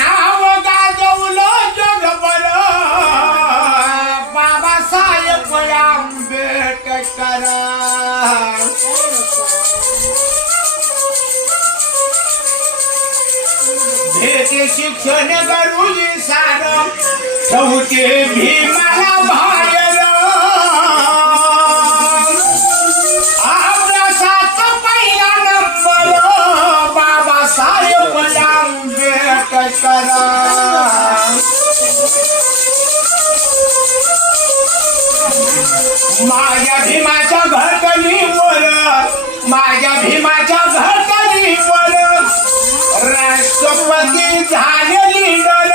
नाव गाजवलं जगभर बाबासाहेब आंबेडकर. भेटे शिक्षण गुरुजी सार ठेवते भीमाला बाहेर. अभ्यासात पहिला नंबर बाबासाहेब आंबेडकर. माझ्या भीमाच्या घटनेवर माझ्या भीमाच्या घटनेवर राष्ट्रपती झाले लीडर.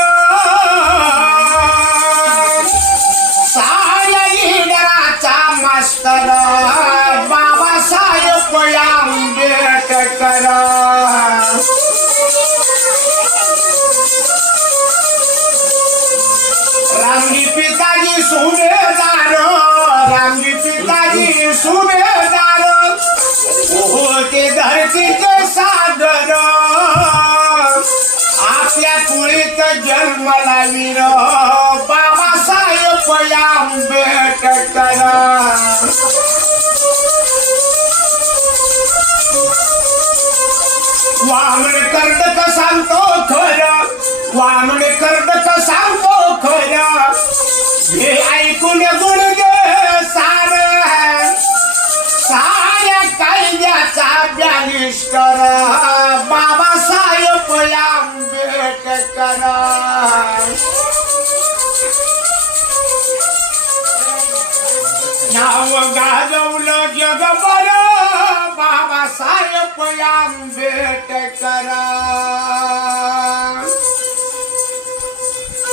साऱ्या लीडराचा मास्तर बाबासाहेब आंबेडकर. रामजी पिताजी सुभेदार रामजी पिताजी सुभेदार होते धरतीचे सादर. आपल्या पुळीत जन्मला वीर बाबासाहेब आंबेडकर. वामन कर्डक सांगतो खरं वामन कर्डक सांगतो खरं. हे ऐकून गुडगे सार साऱ्या कायद्याचा बॅरिस्टर बाबासाहेब आंबेडकर. नाव गाजवलं जगभर बाबासाहेब आंबेडकर.